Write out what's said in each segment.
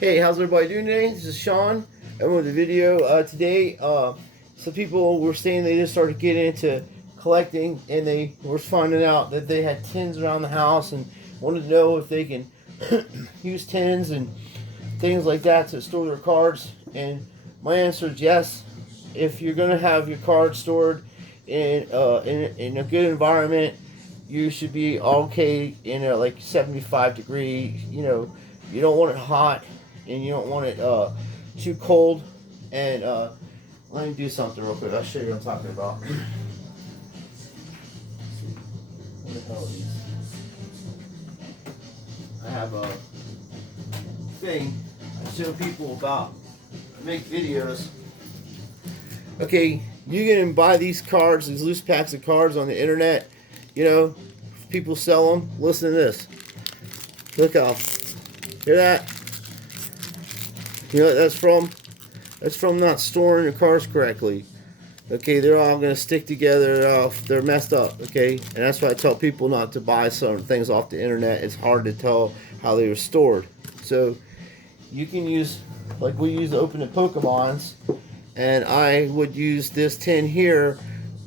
Hey, how's everybody doing today? This is Sean. I'm with the video today. Some people were saying they just started getting into collecting, and they were finding out that they had tins around the house and wanted to know if they can use tins and things like that to store their cards. And my answer is yes. If you're gonna have your cards stored in a good environment, you should be okay in a like 75 degree. You don't want it hot and you don't want it too cold. And let me do something real quick. I'll show you what I'm talking about. What the hell are these? I have a thing I show people about. I make videos. Okay, you can buy these cards, these loose packs of cards on the internet. People sell them. Listen to this. Look how. Hear that? You know what that's from? That's from not storing your cards correctly. Okay, they're all going to stick together. They're messed up, okay? And that's why I tell people not to buy certain things off the internet. It's hard to tell how they were stored. So, you can use, like we use to open the Pokemons, and I would use this tin here,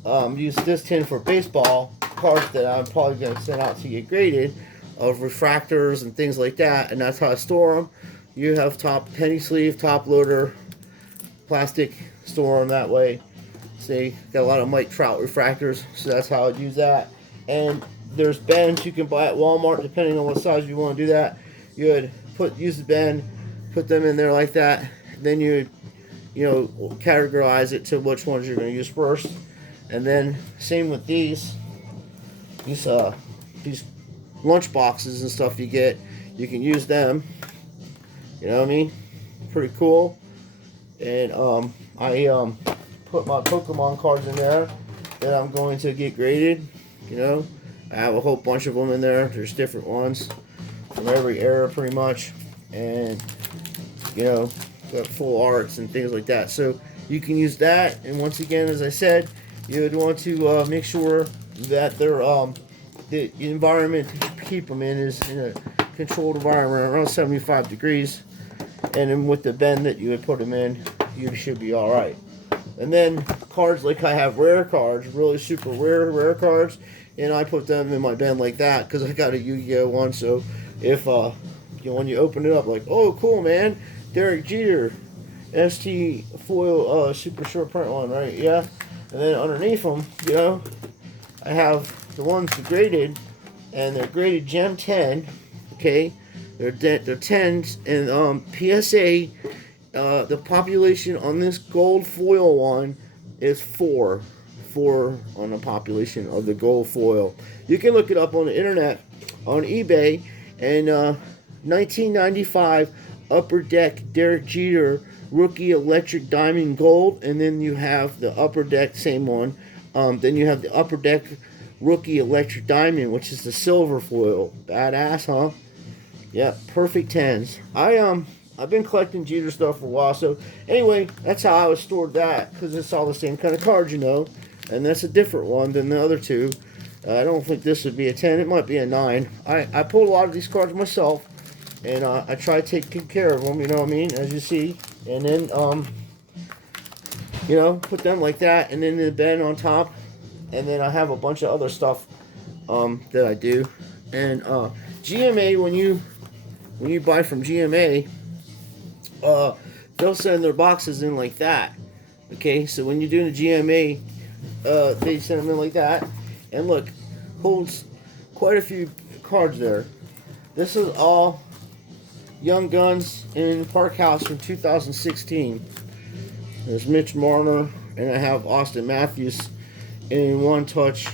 use this tin for baseball cards that I'm probably going to send out to get graded, of refractors and things like that, and that's how I store them. You have top penny sleeve, top loader, plastic, store them that way. See, got a lot of Mike Trout refractors, so that's how I'd use that. And there's bends you can buy at Walmart, depending on what size you want to do that. You would use the bend, put them in there like that. Then you categorize it to which ones you're going to use first. And then same with these lunch boxes and stuff you get. You can use them. You know what I mean? Pretty cool. And I put my Pokemon cards in there that I'm going to get graded. I have a whole bunch of them in there. There's different ones from every era pretty much. And got full arts and things like that. So you can use that. And once again, as I said, you would want to make sure that they're the environment to keep them in is in a controlled environment around 75 degrees. And then with the bend that you would put them in, you should be all right. And then cards like I have rare cards, really super rare cards, and I put them in my bend like that because I got a Yugioh one. So if when you open it up, like, oh cool man, Derek Jeter, ST foil super short print one, right? Yeah. And then underneath them, I have the ones graded, and they're graded Gem 10. Okay, they're 10s, and PSA. The population on this gold foil one is 4 on the population of the gold foil. You can look it up on the internet, on eBay, and 1995 Upper Deck Derek Jeter Rookie Electric Diamond Gold, and then you have the Upper Deck, same one. Then you have the Upper Deck Rookie Electric Diamond, which is the silver foil. Badass, huh? Yeah, perfect 10s. I've been collecting Jeter stuff for a while, so anyway, that's how I was stored that, because it's all the same kind of cards, and that's a different one than the other two. I don't think this would be a 10. It might be a 9. I pulled a lot of these cards myself, and I try to take good care of them, you know what I mean, as you see. And then, put them like that, and then the bend on top, and then I have a bunch of other stuff that I do. And GMA, when you buy from GMA, they'll send their boxes in like that. Okay, so when you're doing the GMA, they send them in like that. And look, holds quite a few cards there. This is all Young Guns in Park House from 2016. There's Mitch Marner, and I have Austin Matthews in One Touch.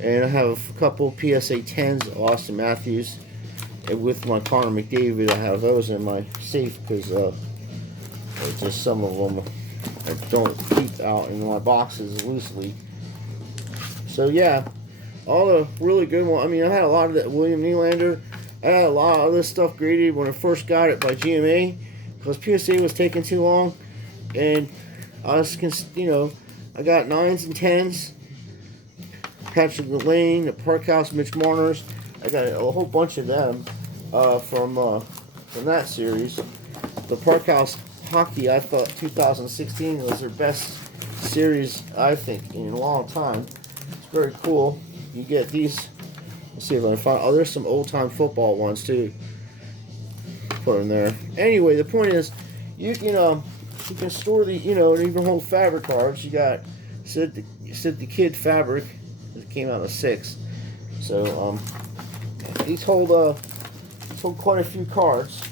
And I have a couple PSA 10s of Austin Matthews. And with my Connor McDavid, I have those in my safe because just some of them I don't keep out in my boxes loosely. So yeah, all the really good ones. I mean, I had a lot of that William Nylander. I had a lot of this stuff graded when I first got it by GMA because PSA was taking too long, and I was, I got 9s and 10s. Patrick Lane, the Park House, Mitch Marner's. I got a whole bunch of them from from that series. The Park House Hockey, I thought 2016 was their best series, I think, in a long time. It's very cool. You get these. Let's see if I can find. Oh, there's some old time football ones too. Put them there. Anyway, the point is, you can store the and even hold fabric cards. You got Sid the Kid fabric. It came out in '06. So these hold quite a few cards.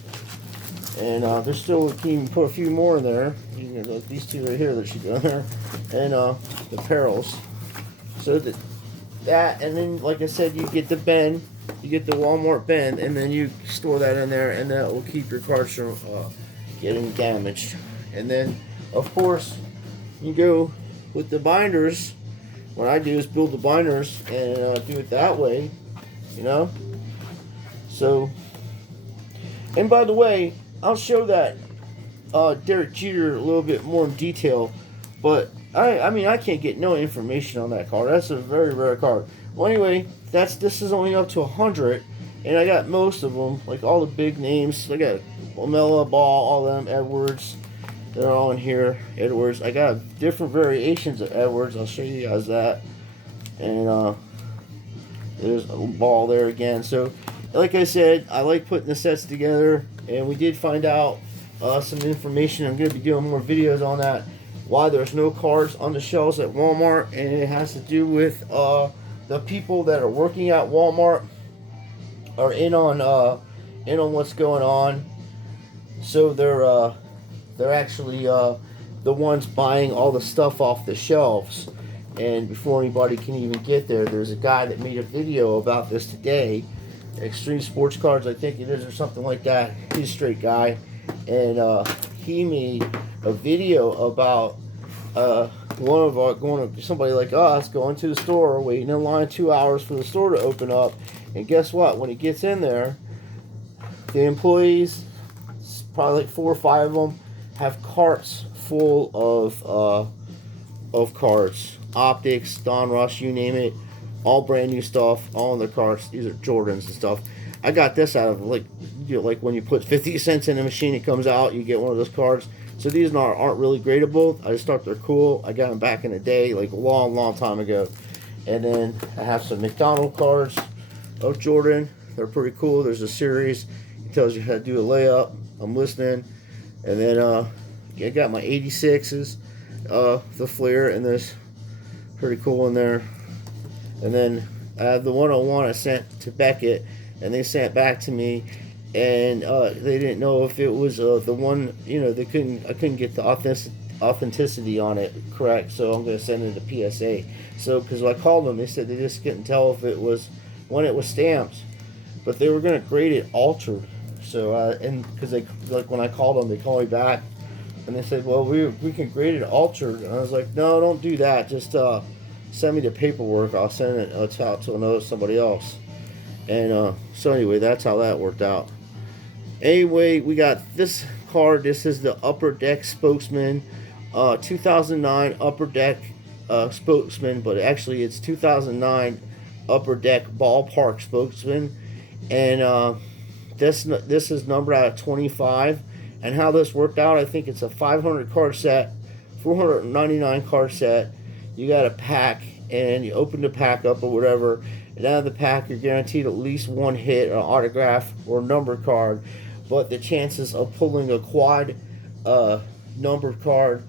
And there's still, you can even put a few more in there. You can, like these two right here that should go in there. And the perils. So that, and then like I said, you get the bin. You get the Walmart bin, and then you store that in there, and that will keep your cards from getting damaged. And then, of course, you go with the binders. What I do is build the binders and do it that way, So, and by the way, I'll show that Derek Jeter a little bit more in detail, but I mean I can't get no information on that card. That's a very rare card. Well, anyway, this is only up to 100, and I got most of them, like all the big names. I got Lamella Ball, all them Edwards. They're all in here. Edwards. I got different variations of Edwards. I'll show you guys that. And there's a Ball there again. So, like I said, I like putting the sets together, and we did find out some information. I'm going to be doing more videos on that. Why there's no cards on the shelves at Walmart, and it has to do with the people that are working at Walmart are in on what's going on. So they're actually the ones buying all the stuff off the shelves. And before anybody can even get there, there's a guy that made a video about this today. Extreme Sports Cards, I think it is, or something like that. He's a straight guy. And he made a video about somebody like us going to the store, waiting in line 2 hours for the store to open up. And guess what? When he gets in there, the employees, probably like 4 or 5 of them, have carts full of cards. Optics, Don Rush, you name it. All brand new stuff, all in their carts. These are Jordans and stuff. I got this out of like when you put 50 cents in a machine, it comes out, you get one of those cards. So these aren't really gradable. I just thought they're cool. I got them back in the day, like a long time ago. And then I have some McDonald cards of Jordan. They're pretty cool. There's a series. It tells you how to do a layup. I'm listening. And then I got my 86s, the Flair, and this pretty cool in there. And then I have the 101 I sent to Beckett, and they sent back to me, and they didn't know if it was the one. I couldn't get the authenticity on it correct, so I'm gonna send it to PSA. So because I called them, they said they just couldn't tell if it was when it was stamped, but they were gonna grade it altered. So and because when I called them, they called me back, and they said, well, we can grade it altered, and I was like, no, don't do that. Just send me the paperwork. I'll send it out to somebody else. And so anyway, that's how that worked out. Anyway, we got this card. This is the Upper Deck Spokesman, 2009 Upper Deck Spokesman, but actually it's 2009 Upper Deck Ballpark Spokesman. And this is numbered out of 25. And how this worked out, I think it's a 500 card set, 499 card set. You got a pack, and you open the pack up or whatever, and out of the pack you're guaranteed at least one hit, an autograph or number card. But the chances of pulling a quad number card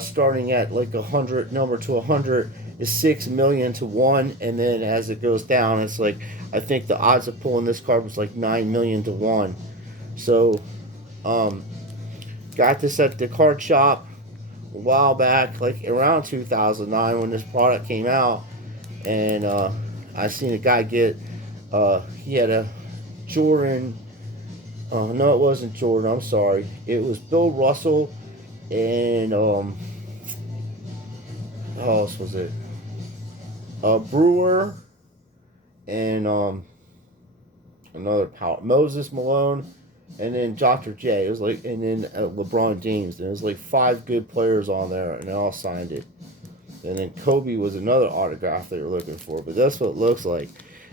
starting at like 100, number to 100, is 6 million to 1, and then as it goes down, it's like, I think the odds of pulling this card was like 9 million to 1. So got this at the card shop a while back, like around 2009 when this product came out, and I seen a guy get he had a Jordan, no, it wasn't Jordan, I'm sorry, it was Bill Russell, and how else was it, Brewer, and another power, Moses Malone, and then Dr. J. It was like, and then LeBron James. And it was like 5 good players on there, and they all signed it. And then Kobe was another autograph they were looking for, but that's what it looks like.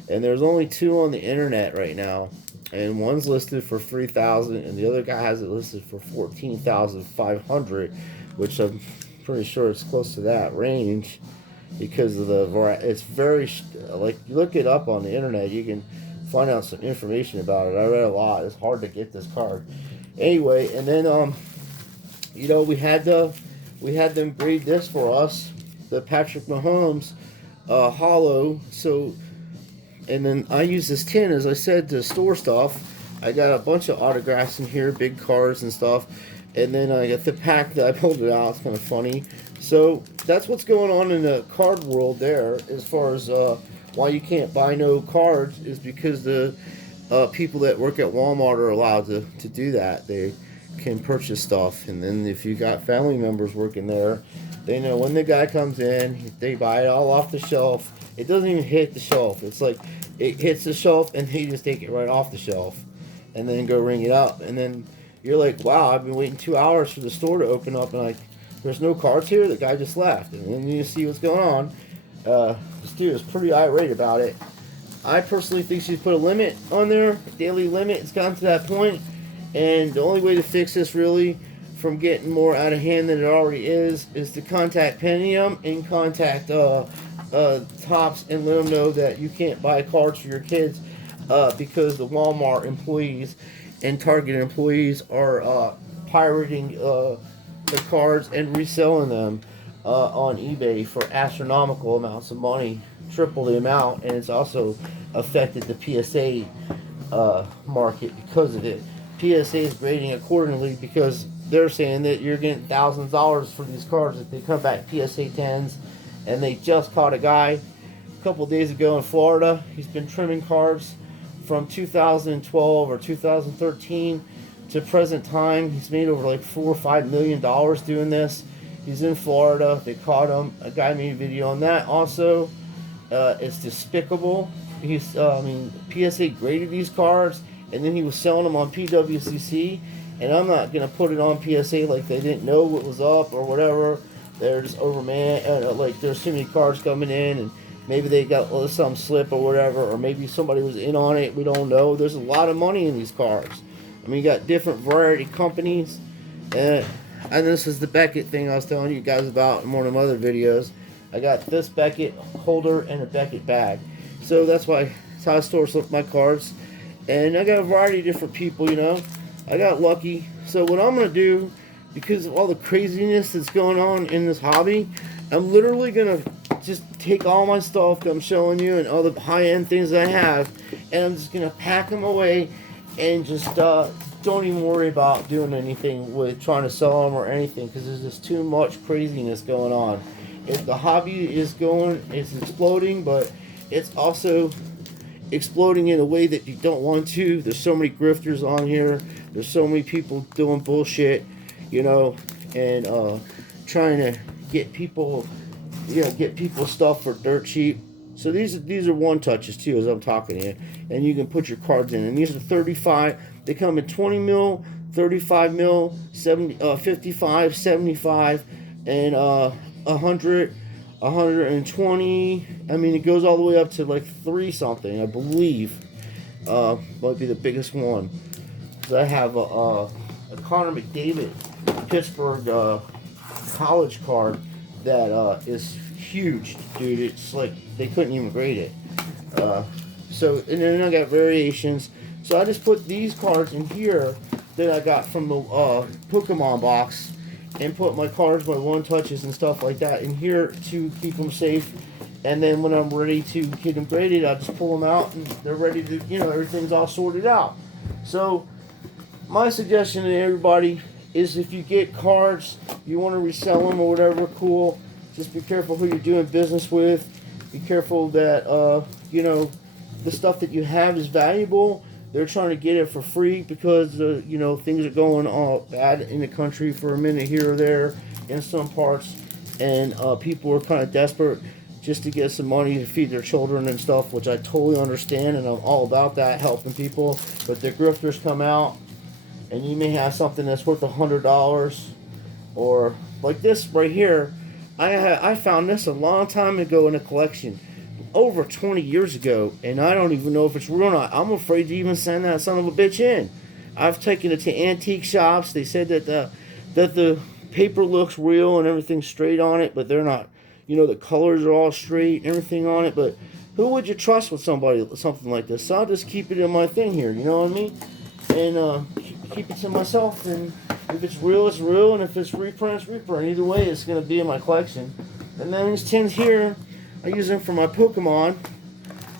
And there's only 2 on the internet right now. and one's listed for 3,000, and the other guy has it listed for 14,500, which I'm pretty sure it's close to that range because of the variety. It's very like, you look it up on the internet, you can find out some information about it. I read a lot. It's hard to get this card. Anyway, and then you know, we had them breed this for us, the Patrick Mahomes hollow. So, and then I use this tin, as I said, to store stuff. I got a bunch of autographs in here, big cards and stuff. And then I got the pack that I pulled it out. It's kind of funny. So that's what's going on in the card world there, as far as why you can't buy no cards, is because the people that work at Walmart are allowed to do that. They can purchase stuff, and then if you got family members working there, they know when the guy comes in, they buy it all off the shelf. It doesn't even hit the shelf. It's like it hits the shelf and they just take it right off the shelf and then go ring it up. And then you're like, wow, I've been waiting 2 hours for the store to open up, and like, there's no cards here. The guy just left. And then you see what's going on. This dude is pretty irate about it. I personally think she's put a limit on there, a daily limit. It's gotten to that point, and the only way to fix this really from getting more out of hand than it already is to contact Pentium and contact Tops and let them know that you can't buy cards for your kids because the Walmart employees and Target employees are pirating the cards and reselling them on eBay for astronomical amounts of money, triple the amount, and it's also affected the PSA market because of it. PSA is grading accordingly because they're saying that you're getting thousands of dollars for these cards if they come back PSA 10s. And they just caught a guy a couple days ago in Florida. He's been trimming cards from 2012 or 2013 to present time. He's made over like $4 or $5 million doing this. He's in Florida. They caught him. A guy made a video on that. Also, it's despicable. PSA graded these cards, and then he was selling them on PWCC. And I'm not gonna put it on PSA like they didn't know what was up or whatever. They're just overman. Like, there's too many cards coming in, and maybe they got some slip or whatever, or maybe somebody was in on it. We don't know. There's a lot of money in these cards. I mean, you got different variety companies, and this is the Beckett thing I was telling you guys about in one of my other videos. I got this Beckett holder and a Beckett bag, so that's how I store some of my cards. And I got a variety of different people. You know, I got lucky. So what I'm gonna do, because of all the craziness that's going on in this hobby, I'm literally going to just take all my stuff that I'm showing you and all the high-end things I have, and I'm just going to pack them away and just don't even worry about doing anything with trying to sell them or anything, because there's just too much craziness going on. If the hobby is it's exploding, but it's also exploding in a way that you don't want to. There's so many grifters on here. There's so many people doing bullshit, you know, and trying to get people stuff for dirt cheap. So these are one touches too, as I'm talking here, and you can put your cards in. And these are 35. They come in 20 mil, 35 mil, 55, 75, and 100, 120. I mean, it goes all the way up to like 3 something, I believe. Might be the biggest one. Cause I have a Connor McDavid Pittsburgh college card that is huge, dude. It's like they couldn't even grade it. So, and then I got variations. So I just put these cards in here that I got from the Pokemon box, and put my cards, my one touches and stuff like that in here to keep them safe. And then when I'm ready to get them graded, I just pull them out and they're ready to, you know, everything's all sorted out. So my suggestion to everybody is, if you get cards, you want to resell them or whatever, cool. Just be careful who you're doing business with. Be careful that, you know, the stuff that you have is valuable. They're trying to get it for free because, you know, things are going all bad in the country for a minute here or there in some parts. And people are kind of desperate just to get some money to feed their children and stuff, which I totally understand, and I'm all about that, helping people. But the grifters come out, and you may have something that's worth $100, or like this right here. I found this a long time ago in a collection. over 20 years ago, and I don't even know if it's real or not. I'm afraid to even send that son of a bitch in. I've taken it to antique shops. They said that the paper looks real and everything's straight on it, but they're not. You know, the colors are all straight and everything on it, but who would you trust with something like this? So I'll just keep it in my thing here, you know what I mean? And keep it to myself, and if it's real, it's real, and if it's reprint, it's reprint. Either way, it's going to be in my collection. And then these tins here, I use them for my Pokemon,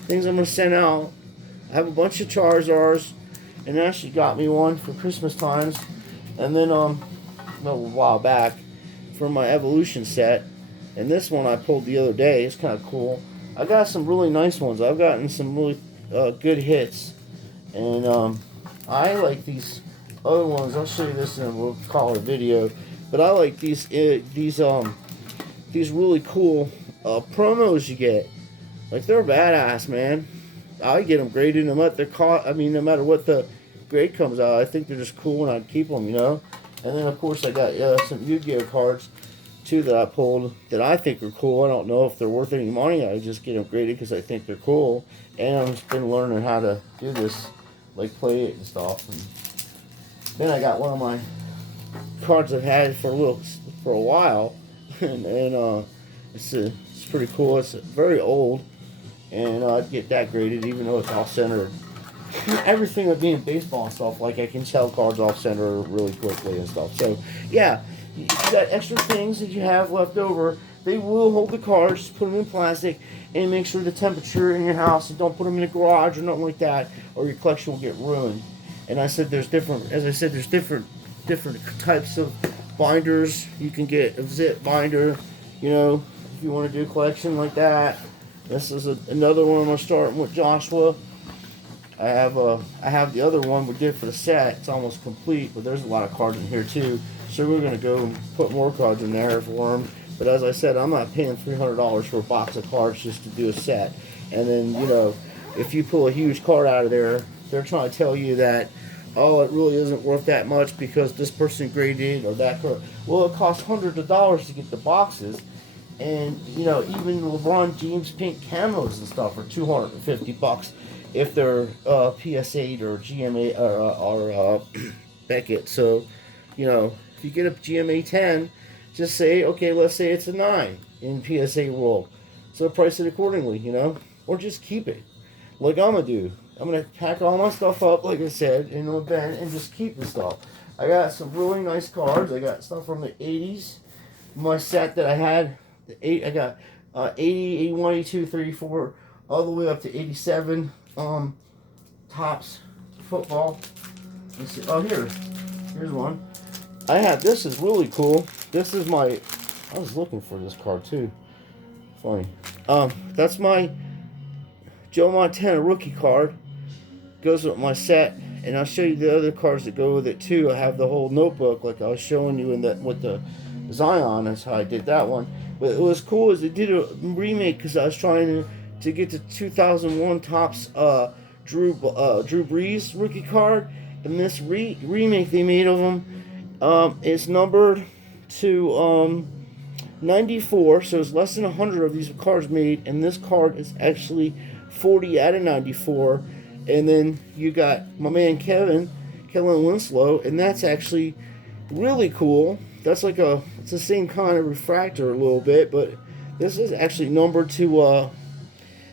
things I'm going to send out. I have a bunch of Charizards, and I actually got me one for Christmas times. And then, a while back, for my Evolution set. And this one I pulled the other day. It's kind of cool. I got some really nice ones. I've gotten some really good hits. And I like these other ones. I'll show you this and we'll call it a video. But I like these really cool promos you get. Like, they're badass, man. I get them graded no matter no matter what the grade comes out. I think they're just cool and I'd keep them, you know. And then of course I got some Yugioh cards too that I pulled that I think are cool. I don't know if they're worth any money. I just get them graded because I think they're cool. And I've just been learning how to do this, like play it and stuff. And then I got one of my cards I've had for a while, and it's pretty cool. It's very old, and I'd get that graded even though it's off center. Everything with being baseball and stuff, like I can tell cards off center really quickly and stuff. So yeah, you got extra things that you have left over. They will hold the cards. Just put them in plastic and make sure the temperature in your house, and don't put them in a garage or nothing like that, or your collection will get ruined. And I said there's different types of binders. You can get a zip binder, you know, if you want to do a collection like that. This is another one. I'm starting with Joshua. I have the other one we did for the set. It's almost complete, but there's a lot of cards in here too. So we're gonna go and put more cards in there for them. But as I said, I'm not paying $300 for a box of cards just to do a set. And then, you know, if you pull a huge card out of there, they're trying to tell you that, oh, it really isn't worth that much because this person graded or that card. Well, it costs hundreds of dollars to get the boxes. And, you know, even LeBron James pink camos and stuff are $250 if they're PS8 or GMA or Beckett. So, you know, if you get a GMA 10, just say, okay, let's say it's a 9 in PSA world. So price it accordingly, you know, or just keep it. Like I'm going to do. I'm going to pack all my stuff up, like I said, in a bin and just keep the stuff. I got some really nice cards. I got stuff from the 80s. My set that I had, I got 80, 81, 82, 34, all the way up to 87 tops football. Let's see. Oh, here's one. I have, this is really cool. This is my, I was looking for this card too. Funny. That's my Joe Montana rookie card. Goes with my set, and I'll show you the other cards that go with it too. I have the whole notebook like I was showing you in that with the Zion. That's how I did that one. But it was cool is it did a remake because I was trying to get the 2001 Topps Drew Brees rookie card, and this remake they made of them is numbered to 94, so it's less than 100 of these cards made, and this card is actually 40 out of 94. And then you got my man Kellen Winslow, and that's actually really cool. That's like it's the same kind of refractor a little bit, but this is actually numbered to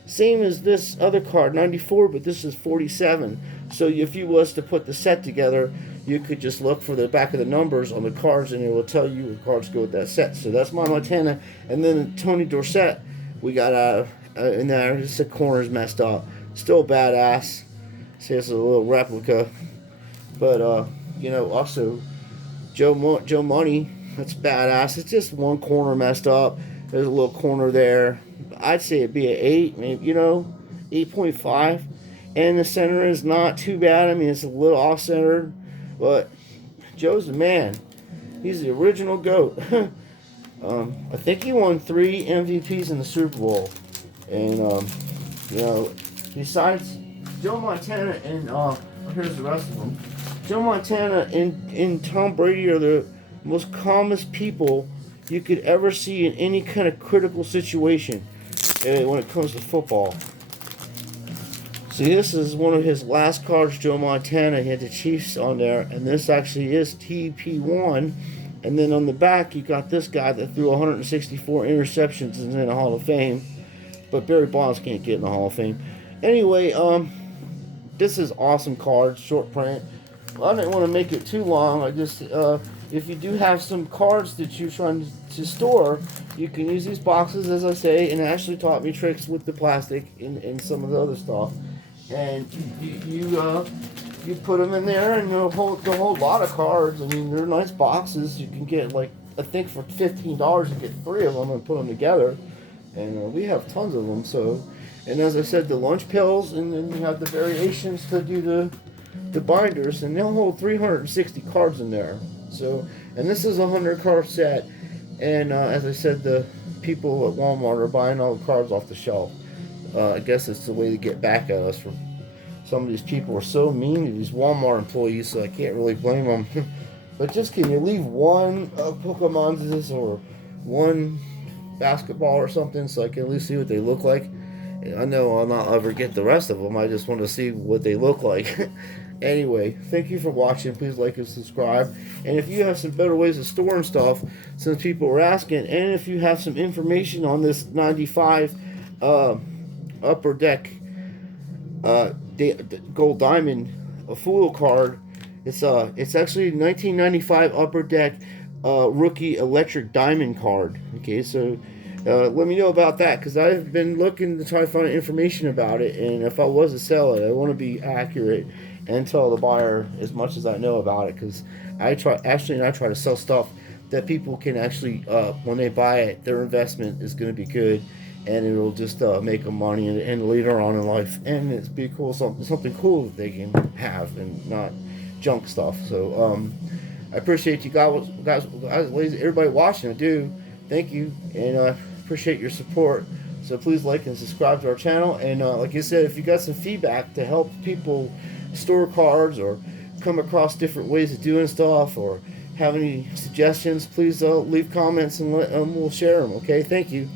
same as this other card, 94, but this is 47. So if you was to put the set together, you could just look for the back of the numbers on the cards, and it will tell you what cards go with that set. So that's my Montana. And then Tony Dorsett, we got in there. Just the corner's messed up. Still badass. See, it's a little replica. But, you know, also, Joe Money, that's badass. It's just one corner messed up. There's a little corner there. I'd say it'd be an 8, maybe, you know, 8.5. And the center is not too bad. I mean, it's a little off-centered. But Joe's the man. He's the original GOAT. I think he won 3 MVPs in the Super Bowl. And, you know, besides Joe Montana and, here's the rest of them. Joe Montana and Tom Brady are the most calmest people you could ever see in any kind of critical situation. when it comes to football. See, this is one of his last cards, Joe Montana. He had the Chiefs on there, and this actually is TP1. And then on the back, you got this guy that threw 164 interceptions and is in the Hall of Fame. But Barry Bonds can't get in the Hall of Fame. Anyway, this is awesome cards, short print. I didn't want to make it too long. I just, if you do have some cards that you're trying to store, you can use these boxes, as I say, and it actually taught me tricks with the plastic and some of the other stuff. And you put them in there, and they'll hold a lot of cards. I mean, they're nice boxes. You can get, like, I think for $15 you get 3 of them and put them together. And we have tons of them. So, and as I said, the lunch pills, and then you have the variations to do the binders, and they'll hold 360 cards in there. So, and this is a 100-card set. And as I said, the people at Walmart are buying all the cards off the shelf. I guess it's the way to get back at us. From some of these people are so mean to these Walmart employees, so I can't really blame them. But just can you leave one Pokemon or one basketball or something so I can at least see what they look like? I know I'll not ever get the rest of them. I just want to see what they look like. Anyway, thank you for watching. Please like and subscribe. And if you have some better ways of storing stuff, since people were asking, and if you have some information on this 95 Upper Deck Gold Diamond Foil card, it's actually 1995 Upper Deck Rookie Electric Diamond card. Okay, so let me know about that, because I've been looking to try to find information about it, and if I was to sell it, I want to be accurate and tell the buyer as much as I know about it, because I try to sell stuff that people can actually, when they buy it, their investment is going to be good, and it'll just make them money and later on in life, and it's be cool, something cool that they can have and not junk stuff. So I appreciate you guys, ladies, everybody watching. I do. Thank you, and I appreciate your support. So please like and subscribe to our channel. And like I said, if you got some feedback to help people store cards or come across different ways of doing stuff, or have any suggestions, please leave comments and we'll share them. Okay, thank you.